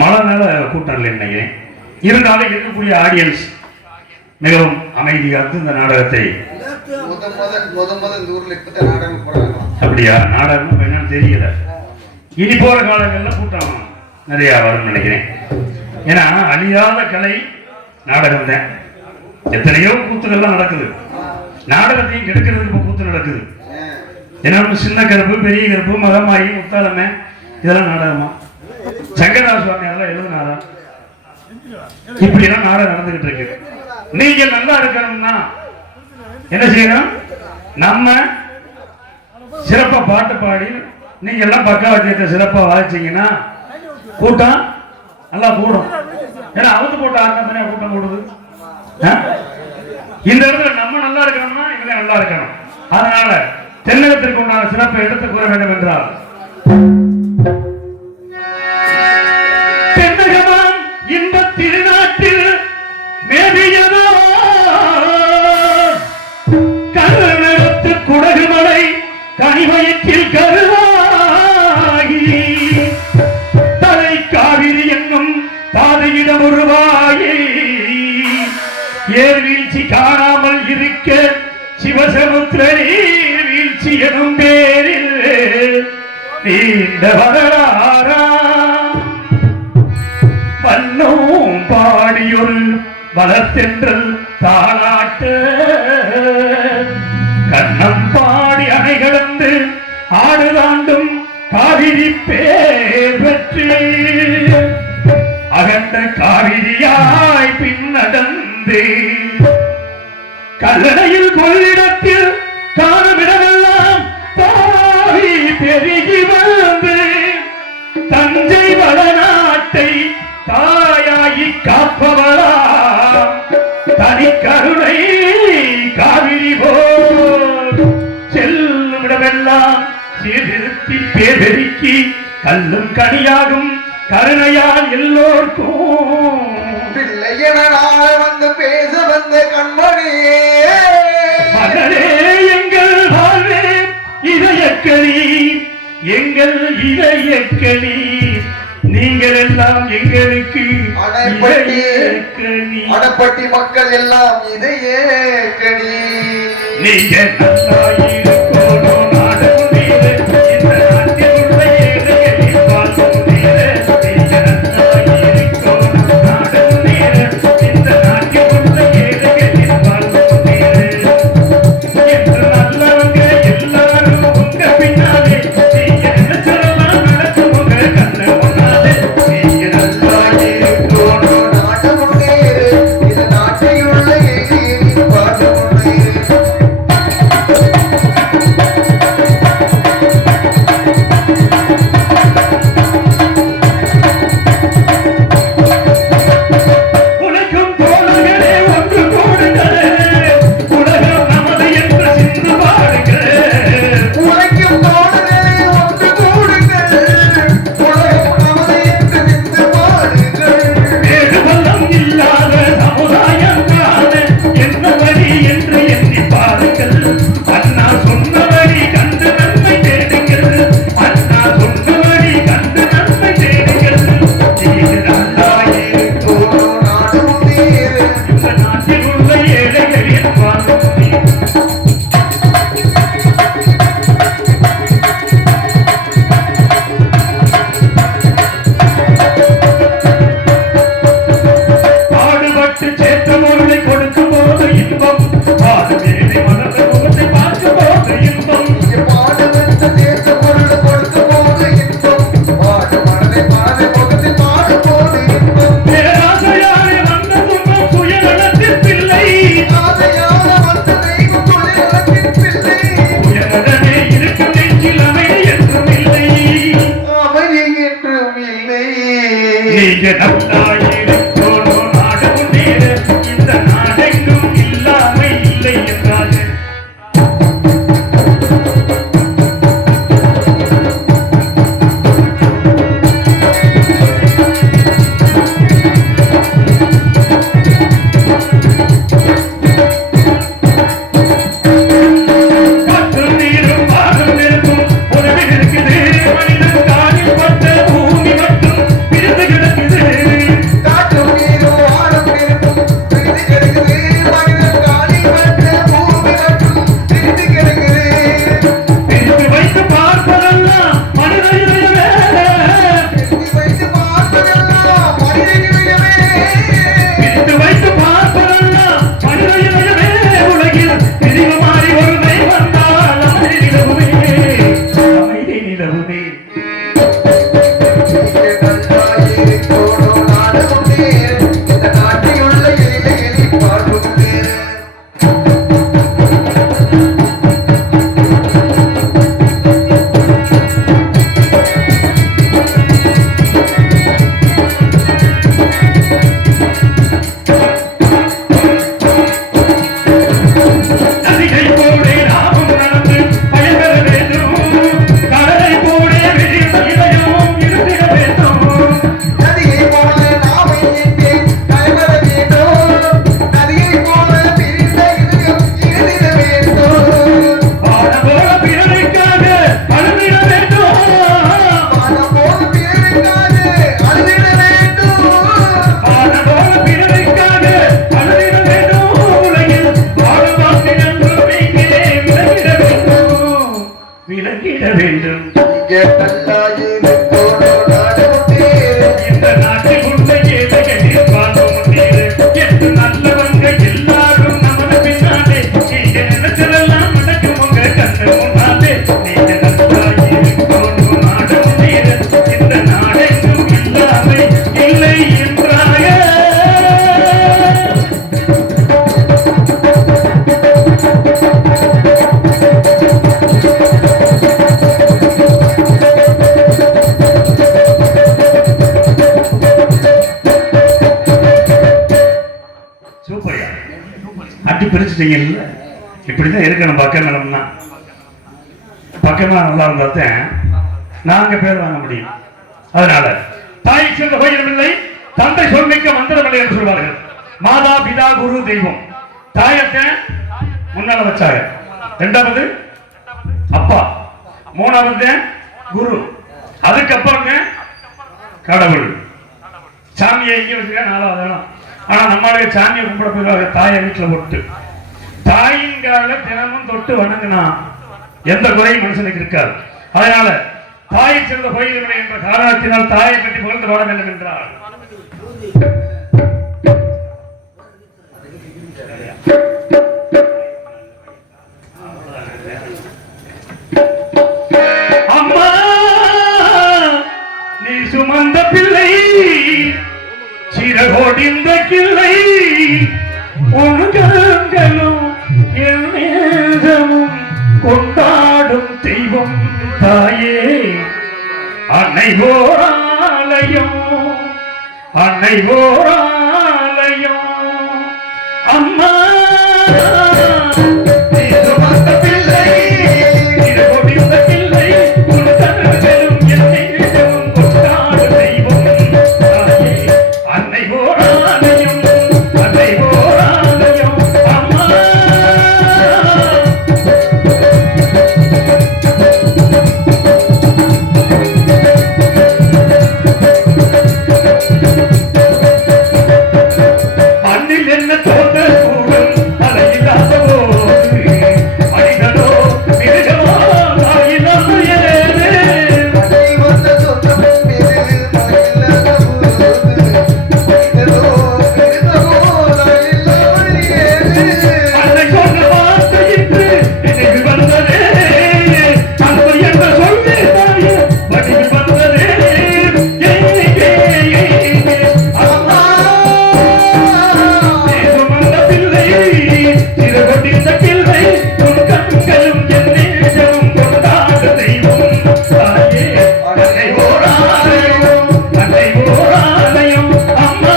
மழை கூட்டம் நினைக்கிறேன். இருந்தாலும் இருக்கக்கூடிய ஆடியன்ஸ் மிகவும் அமைதியாக இந்த நாடகத்தை அப்படியா நாடகம் என்னன்னு தெரியல. இனி போற காலங்கள்ல கூட்டம் நிறைய வரும் நினைக்கிறேன். ஏன்னா அழியாத கலை நாடகம் தான். எத்தனையோ கூத்துகள்லாம் நடக்குது. நாடகத்தையும் கெடுக்கிறதுக்கு கூத்து நடக்குது. ஏன்னா சின்ன கருப்பு, பெரிய கருப்பு, மகமாயி, முத்தாளமே இதெல்லாம் நாடகமா? சங்கரா சுவாமி அதெல்லாம் எழுதினாரா? இப்படி எல்லாம் நாடகம் நடந்துகிட்டு இருக்கு. நீங்க நல்லா இருக்கணும்னா என்ன செய்யணும்? நம்ம சிறப்பா பாட்டு பாடி நீங்க எல்லாம் பக்கவாத்தியத்தை சிறப்பா வாசிச்சீங்கன்னா கூட்டம் நல்லா கூடும். ஏன்னா அவங்க போட்ட ஆட்டத்தினே கூட்டம் கூடுது. இந்த இடத்துல நம்ம நல்லா இருக்கணும்னா இவங்க நல்லா இருக்கணும். அதனால தென்னகத்திற்கு உண்டான சிறப்பை எடுத்து கூற வேண்டும் என்றால் தென்னகமாம் இந்த திருநாட்டில் மேவியதோ கருத்து குடகுமலை கனிவயிற்றில் கருவாகி தலை காவிரி என்னும் தாதையிடம் உருவாகி ஏர் வீழ்ச்சி காணாமல் இருக்க சிவசமுத்திர நீர் வீழ்ச்சி எனும் பேரில் நீண்ட வரலாறா மன்னும் பாடியொரு வளர்த்தென்றல் தாளாட்டு கண்ணம் பாடி அணை கடந்து ஆடுதாண்டும் காவிரி பேர் பெற்று அகன்ற காவிரியாய் பின்னடந்து கல்லணையில் கொள்ளிடத்தில் காணுமிடமெல்லாம் தாவி பெருகி வந்து தஞ்சை வளநாட்டை தாயாகி காப்பவளா தனி கருணை காவிரி போல் செல்லுமிடமெல்லாம் சீர்திருத்தி பேர் பெருக்கி கல்லும் கனியாகும் கருணையால் எல்லோருக்கும் பிள்ளையன வந்து பேச வந்த கண்மணியே இதயக்கணி எங்கள் இதயக்கணி நீங்கள் எல்லாம் எங்களுக்கு அடப்பட்டி மக்கள் எல்லாம் இதயக்கணி நீங்க நல்லா இருக்கணும் நாடும் நீரு இந்த நாட்டில் உள்ள ஏழைகளின் வாழ்வும் நீரு நீங்க நல்லா இருக்கணும் நாடும் நீரு இந்த நாட்டில் உள்ள ஏழைகளின் வாழ்வும் நீரு என்று நல்லவங்க எல்லாரும் உங்க பின்னாலே நீங்க நினைச்சதெல்லாம் நடக்கும் உங்க கண்ணு முன்னாலே நீங்க நல்லா இருக்கணும் நாடும் நீரு இந்த நாட்டில் உள்ள ஏழைகளின் வாழ்வும் நீரு உலகம் தோழர்களே ஒன்று கூடுங்களே உலகம் நமது என்று சிந்து பாடுங்களே உழைக்கும் தோழர்களே ஒன்று கூடுங்கள் உலகம் நமது என்று சிந்து பாடுங்கள் வேறு பள்ளம் இல்லாத சமுதாயம் காண என்ன வழி என்று எண்ணி பாருங்கள் அண்ணா சொன்னபடி கண்டு நன்மை தேடுங்கள் அண்ணா சொன்னபடி கண்டு நன்மை தேடுங்கள் இது நல்லா இருக்கும் நாடும் நீரு இந்த நாட்டில் உள்ள ஏழைகளின் வாழ்வும் பாடுபட்டு சேர்த்த பொருளை கொடுக்கும் போது இன்பம் பாடு வேலை மலர்ந்த முகத்தை பார்க்கும் போது இன்பம் பாடுமென்ற தேச பொருள் கொடுக்கும் போது இன்பம் பாடு மனதை முகத்தில் பாடும் போது இன்பம் பேராசையாலே வந்த துன்பம் சுயநலத்தின் பிள்ளை ஆசையான வந்த தெய்வம் தொழிலத்தின் பிள்ளை உயர்ந்தனே இருக்கும் நெஞ்சில் அமைதி என்றும் இல்லை அமைதி என்றும் இல்லை நீங்க நல்லா இருக்கணும் நாடு முன்னேறு இந்த நாடெங்கும் இல்லாமை இல்லை என்றாலே காற்றும் நீரும் வாழும் நெருப்பும் உறவில் இருக்குது மனிதன் காலில் பட்ட பூமி மட்டும் பிரிந்து கிடக்குது காற்றும் நீரும் வாழும் நெருப்பும் பிரிந்து கிடக்குது மனிதன் காலி வந்த பூமி மட்டும் பிரிந்து கிடக்குது பிரித்து வைத்து பார்ப்பதெல்லாம் மனித இதயமே பிரித்து வைத்து பார்ப்பதெல்லாம் மனித இதயமே பிரித்து வைத்து பார்ப்பதெல்லாம் மனித இதயமே உலகில் பிரிவு மாறி ஒருமை வந்தால் அமைதி நிலவுமே அமைதி நிலவுமே நாடும் நீரு இந்த நாட்டில் உள்ள ஏழைகளின் வாழ்வும் நீரு நதிகை போலே நாமும் நடந்து பயன்பெற வேண்டும் கடலை போலே விரிந்த இதயமும் இருந்திட வேண்டும் நதியை போல நாமை எங்கே கைவர வேண்டும் நதியை போல பிரிந்த இதயம் இருந்திட வேண்டும் வான போல பிறருக்காக அழுதிட வேண்டும் வானம் போல பிறருக்காக அழுதிட வேண்டும் வான போல பிறருக்காக அழுதிட வேண்டும் உலகில் வாழும் வாக்கினங்களும் இங்கே விளங்கிட வேண்டும் விளங்கிட வேண்டும் இங்கே நல்லா இருக்கணும் நாடும் நீரு இந்த நாட்டில் உள்ள ஏழைகளின் வாழ்வும் முன்னேறு என்று நல்லவங்க எல்லாரும் நமது பின்னாலே நீங்க நினைச்சதெல்லாம் நடக்கும் உங்க கண்ணு முன்னாலே நீங்க நல்லா இருக்கணும் நாடு முன்னேறு இந்த நாடெங்கும் இல்லாமை இல்லை என்றாக சூப்பர்யா அடி பிரிச்சுட்டீங்கல்ல இப்படிதான் இருக்கணும் பக்கமேலம்னா பக்கமா நல்லா இருந்தா தான் நாங்க பேர் வாங்க முடியும் அதனால தாய் சேர்ந்த கோயிலும் தந்தை சொல்மிக்க மந்திரமில்லை என்று சொல்வார்கள் மாதா பிதா குரு தெய்வம் தாயத்தை முன்னால வச்சாங்க இரண்டாவது அப்பா, மூணாவது குரு, அதுக்கப்புறம் கடவுள். சாமியை எங்க வச்சுக்க நாலாவது இடம். ஆனா நம்மளுடைய சாமியை கும்பிட போய் தாயை வீட்டுல போட்டு தாயின் கால தினமும் தொட்டு வணங்கினா எந்த குறையும் மனுஷனுக்கு இருக்காது. அதனால தாயை சேர்ந்த கோயில்களை என்ற காரணத்தினால் தாயை பற்றி புகழ்ந்து பாட வேண்டும் என்றார். அம்மா நீ சுமந்த பிள்ளை சிறகோடிந்த கிள்ளை உனகளும் எண்ணமும் கொண்டாடும் தெய்வம் தாயே. அன்னை ஓராலயம், அன்னை ஓராலயம். அம்மா நீ சுமந்த பிள்ளை சிறகோடிந்த கிள்ளை உனகளும் எண்ணமும் கொண்டாடும் தெய்வம் தாயே. அன்னை ஓராலயம், அன்னை ஓராலயம். அம்மா மண்ணில் என்ன தோன்ற கூடும் மழையில்லாத போது மனிதனோ மிருகமோ தாயில்லாத ஏது. அன்னை சொன்ன வார்த்தை இன்று நினைவு வந்ததே, அன்பு என்ற சொல்லு தாயே வடிவு வந்ததே. அம்மா நீ சுமந்த பிள்ளை சிறகொடிந்த கிள்ளை உன் கண்களும் என் நெஞ்சமும் கொண்டாட தெய்வம் தாயே. அன்னை ஓராலயம், அன்னை ஓராலயம். அம்மா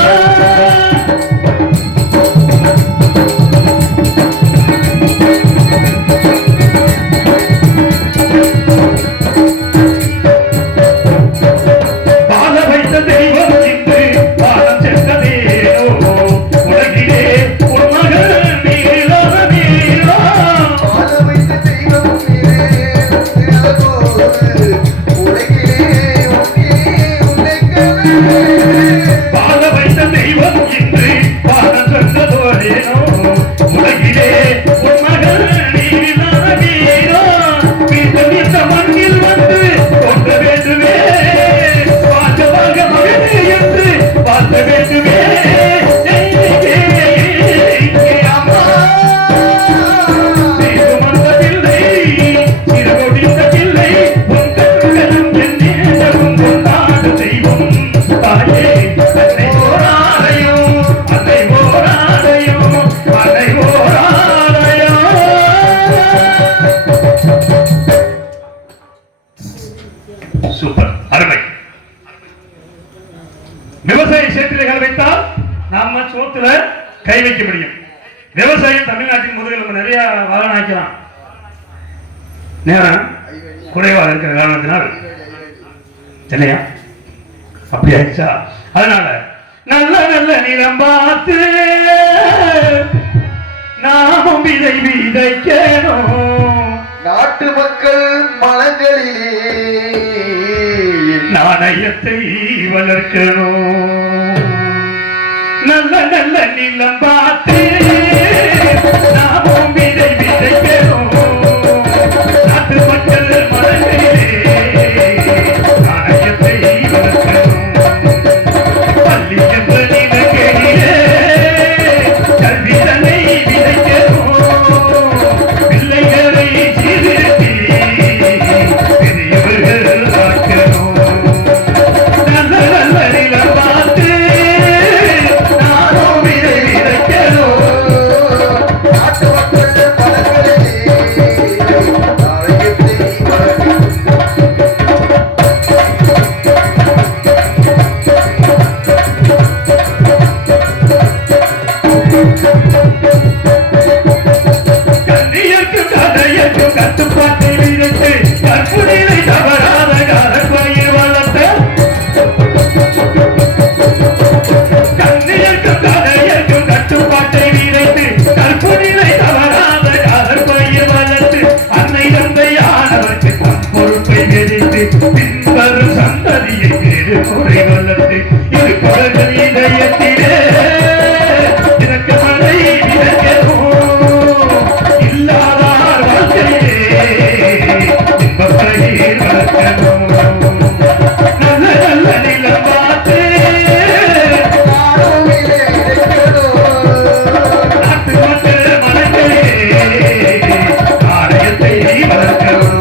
வாழ வைத்த தெய்வம் இன்று வாழம் சென்றதேனோ, உலகிலே ஒரு மகள் நீளாத நீளா. வாழ வைத்த தெய்வம் இன்று வாழம் சென்றதோடேனோ, உலகிலே ஒரு மகள் நீளாத நீளா. மீண்டும் இந்த மண்ணில் வந்து தோன்ற வேண்டுமே, வாழ்க மகனே என்று வாழ்த்த வேண்டுமே. அம்மா நீ சுமந்த பிள்ளை சிறகொடிந்த கிள்ளை உன் கண்களும் என் நெஞ்சமும் கொண்டாட தெய்வம் தாயே. அன்னை ஓராலயம், அன்னை ஓராலயம், அன்னை ஓராலயம். சூப்பர், அருமை. விவசாய சேற்றிலே கை வைத்தால் நாம சோத்துல கை வைக்க முடியும். விவசாயம் தமிழ்நாட்டின் முதுகெலும்பு. நிறைய வாகனம் ஆக்கலாம், நேரம் குறைவாக இருக்கிற காரணத்தினால் இல்லையா, அப்படி ஆயிடுச்சா? அதனால நல்ல நல்ல நிலம் பார்த்து நாமும் விதை விதைக்கணும். நாட்டு மக்கள் மனங்களிலே நாணயத்தை வளர்க்கணும். நல்ல நல்ல நிலம் பார்த்து நாமும் விதை விதைக்கணும். நாட்டு மக்கள் மனதிலே நாணயத்தை வளர்க்கணும். பள்ளி என்ற நிலக்கையிலே கல்வி தன்னை விதைக்கணும். பிள்ளைகளை சீர்திருத்தி பெரியவர்கள் ஆக்கணும். நல்ல நல்ல நிலம் பார்த்து நானும் விதை விதைக்கணும். பின்வரும் சந்ததியை திருமுறை வளர்த்து இருக்கிறவர்கள் இதயத்திலே இறக்கமலை இறக்கவும் இல்லாதார் வாழ்க்கையிலே இன்பப்பயிர் வளர்க்கணும் நல்ல நல்ல நிலம் பார்த்து நாட்டு மக்கள் மனங்களே ஆலயத்தை வளர்க்கணும்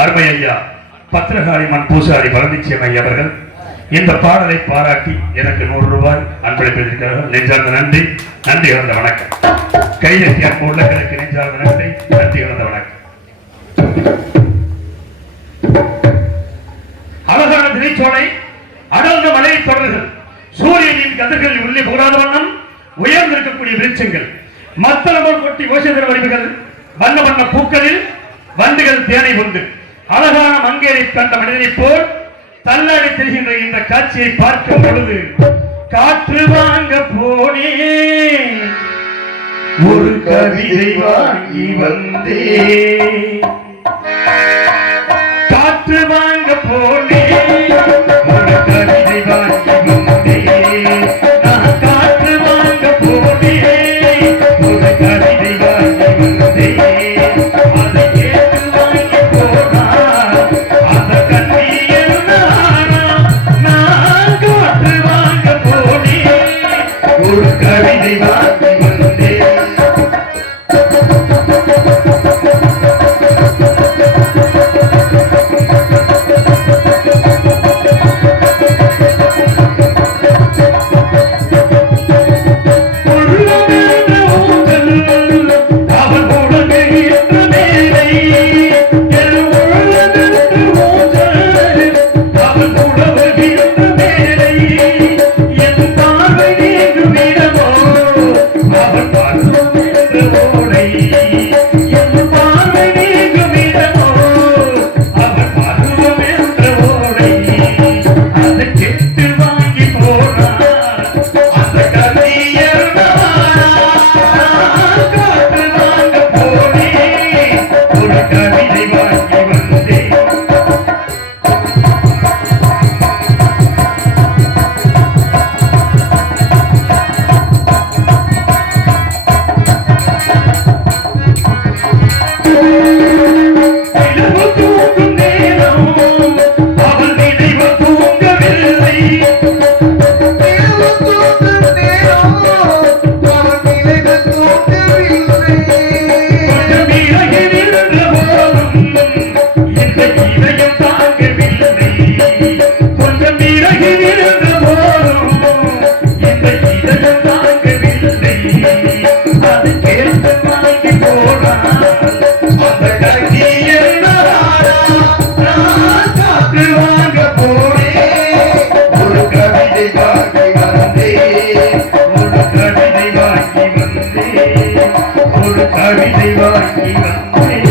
அருமையா பத்திரகாளி மண் பூசாரி பழனிச்சாமி ஐயா அவர்கள் இந்த பாடலை பாராட்டி எனக்கு 100 ரூபாய் அன்பளிப்பதற்காக நெஞ்சார்ந்த நன்றி நன்றி கலந்த வணக்கம் கைதட்டி அன்பு உள்ளங்களுக்கு நெஞ்சார்ந்த நன்றி நன்றி கலந்த வணக்கம் அழகான திரைச்சோலை அடர்ந்த மலை தொடர்கள் சூரியனின் கதிர்களில் உள்ளே போகாத வண்ணம் உயர்ந்திருக்கக்கூடிய விருட்சங்கள் மத்தளமோல் கொட்டி ஓசைதர வடிவுகள் வண்ண வண்ண பூக்களில் வண்டுகள் தேனை கொண்டு அழகான மங்கையை கண்ட மனிதனை போல் தள்ளாடி தெரிகின்ற இந்த காட்சியை பார்க்கும் பொழுது காற்று வாங்க போனே ஒரு கவிதை வாங்கி வந்தே காற்று வாங்க போனே ஒரு கவிதை வாங்கி வந்தே நான் காற்று வாங்க போனே ஒரு கவிதை வாங்கி வந்தே அதை கேட்டு வாங்கி போனா அந்த கண்ணீர் நான் காற்று வாங்க போனே ஒரு கவிதை வாங்கி வந்தே கவிதை வாங்கி வந்தே